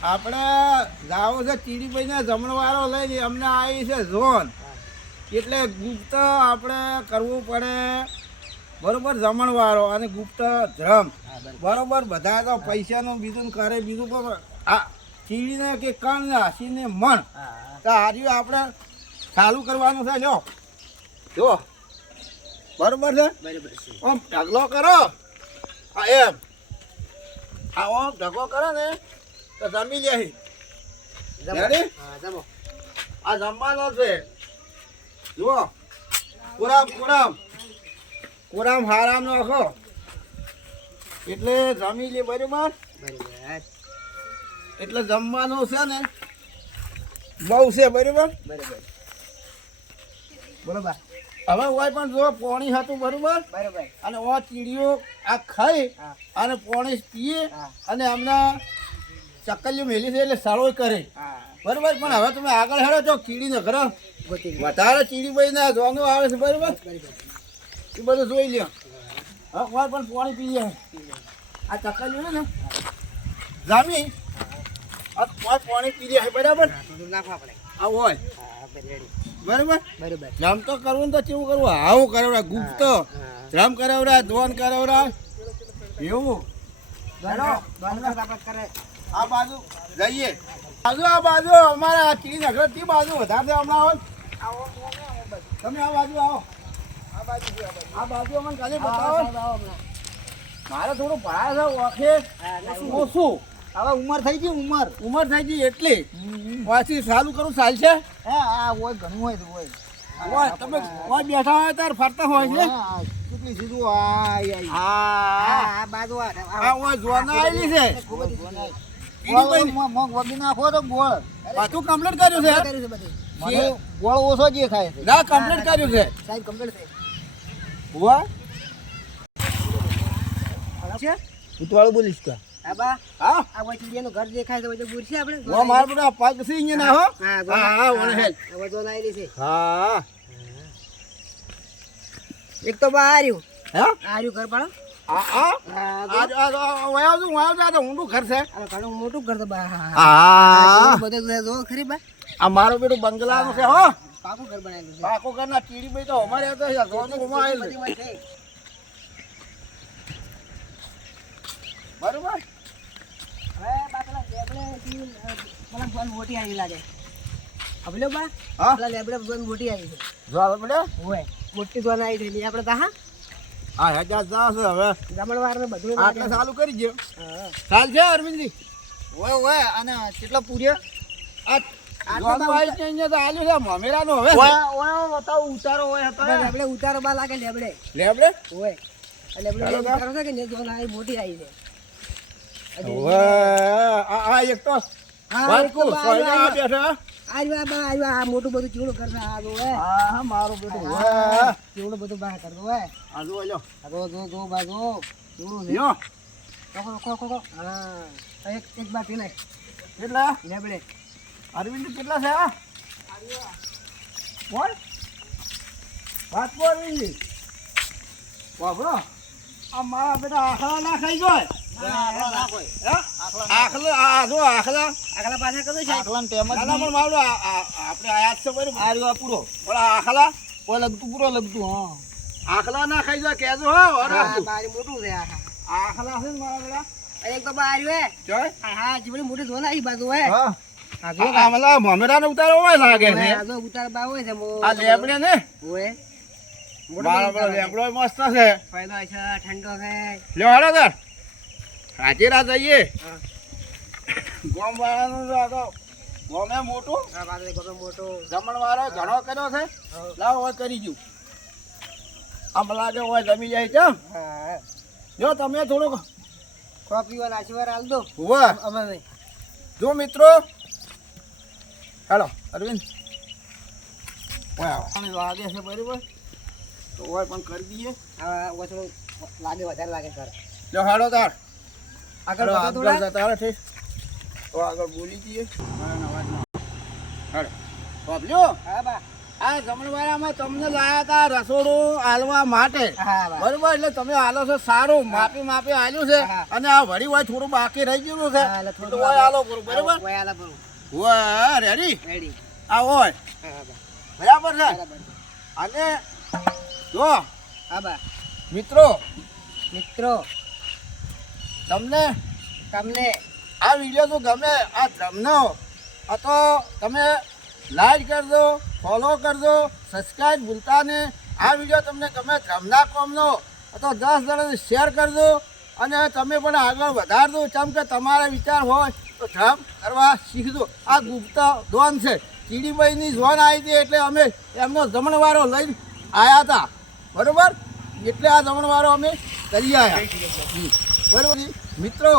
આપણે જાવો છે ચીડીભાઈને જમણવારો લઈને અમને આવી છે ઝોન એટલે ગુપ્ત આપણે કરવું પડે બરોબર જમણવારો અને ગુપ્ત ધ્રમ બરોબર બધા તો પૈસાનું બીજું કરે બીજું આ ચીડીને કે કણ ને હસીને મન તો હાર્યું આપણે ચાલુ કરવાનું છે જો બરોબર છે ઓમ ઢગલો કરો આ એમ આ ઓમ ઢગલો કરો ને તો જમી લે આ જમવાનો છે જુઓ કોરામ હારામ નાખો એટલે જમી લે બરોબર એટલે જમવાનું છે ને બહુ છે બરોબર બરોબર હવે હોય પણ જો પાણી હતું બરોબર અને ઓ ચીડીઓ આ ખાઈ અને પાણી પીએ અને અમને ચકલીઓ મેલી છે એટલે સારો કરે બરોબર પણ હવે તમે આગળ હેડો છો કીડી ને ઘરો વધારે ચીડી ભાઈ ને જોવાનું આવે છે બરોબર એ બધું જોઈ લ્યો હવે હોય પણ પાણી પીએ આ ચકલીઓ ને જામી પાણી પી લે બરાબર આ હોય બરાબર જમ તો કરવું તો કેવું કરવું આવું કરાવડા ગુપ્ત જમ કરાવડા દોન કરાવડા એવું આ બાજુ જઈએ આ બાજુ અમારા ચીડી નગર થી બાજુ વધારે હમણાં હોય તમે આ બાજુ આવો આ બાજુ અમને કાલે બતાવો મારે થોડું ભાડા છે ઓખે ઓછું હવે ઉંમર થઈ ગઈ ઉંમર થઈ ગઈ એટલે પાછી ચાલુ કરું ચાલશે હા હોય ઘણું હોય તમે બેઠા હોય ત્યારે ફરતા હોય છે કેટલી સીધું જોવાની છે નાખો તો ગોળ પાછું કમ્પ્લીટ કર્યું છે ગોળ ઓછો જે ખાય ના કમ્પ્લીટ કર્યું છે સાહેબ કમ્પ્લીટ છે ઉતવાળું બોલીશ કા ઘર દેખાય તો બુરશી આપણે મારા બધા પાક સી ના હો હા એક તો બાર્યું આર્યું ઘર પાડો ઊંડું ઘર છે ઘણું મોટું ઘર તો બધું ખરી બા આ મારો બેટો બંગલાનું છે હો પાકું ઘર બનાવેલું છે પાકું ઘર ના ચીડી ભાઈ તો અમારે બરોબર મોટી આવી લાગે હવે બા મોટી આવી છે મોટી ધોન આવી છે આપણે તા હા હજાર જાશે હવે જમણવાર ને બધું આટલે ચાલુ કરી દો ચાલ છે અરવિંદજી ઓય અને કેટલા પૂર્યા આ ઉતારો હોય લેબડે ઉતારો બા લાગે લેબડે હોય મોટી આવી છે એક તો મોટું બધું ચીવડું કરતા મારું બેટું ચીવડું બધું બહાર કરતો હોય જો બાજુ એક બાકી નહીં કેટલા લેબડે અરવિંદ કેટલા છે બોલ વાત બોલ વાપરો આ મારા બેટા આખલા ના ખાઈ જાય આખલા ના ખાઈ જાય કેજો મોટું છે આખલા છે મારા બેટા એક તો મોટી ધોન આવી બાજુ મમેરા ને ઉતારો હોય લાગે છે ઉતાર બા હોય છે આ લેબડે ને હોય લેબડો મસ્ત છે ઠંડો છે લ્યો હાલો સર હાજેરા જઈએ ગોમ વાળાનું ગોમે મોટું જમણ વાળો ઘણો કર્યો છે લાવ હોય કરી ગયું આમ લાગે હોય જમી જાય છે જો તમે થોડુંક ખોવા પીવા નાસીવાર હાલ દો અમે જો મિત્રો હેલો અરવિંદ લાગે છે બરાબર તો હોય પણ કરી દઈએ લાગે વધારે લાગે સર જો હાલો તાર આગળ જતા ઠીક તો આગળ બોલી દઈએ હાલો બાબલ્યો હા બા આ જમણવારામાં તમને લાયા હતા રસોડું આલવા માટે બરોબર એટલે તમે આલો છો સારું માપી માપી આલ્યું છે અને આ વળી હોય થોડું બાકી રહી ગયું છે તો હોય આલો બરોબર હોય રેડી આ હોય બરાબર છે અને જો મિત્રો તમને આ વિડીયો જો ગમે આ ધ્રમનો તો તમે લાઈક કરજો ફોલો કરજો સબસ્ક્રાઈબ ભૂલતા ને આ વિડીયો તમને ગમે ધ્રમના કોમનો તો 10 જણાને શેર કરજો અને તમે પણ આગળ વધારજો કેમ કે તમારે વિચાર હોય તો ધ્રમ કરવા શીખજો આ ગુપ્ત દોન છે ચીડીભાઈની ઝોન આવી હતી એટલે અમે એમનો જમણવારો લઈને આવ્યા હતા બરોબર એટલે આ જમણવારો અમે કરી આવ્યા બરોબર મિત્રો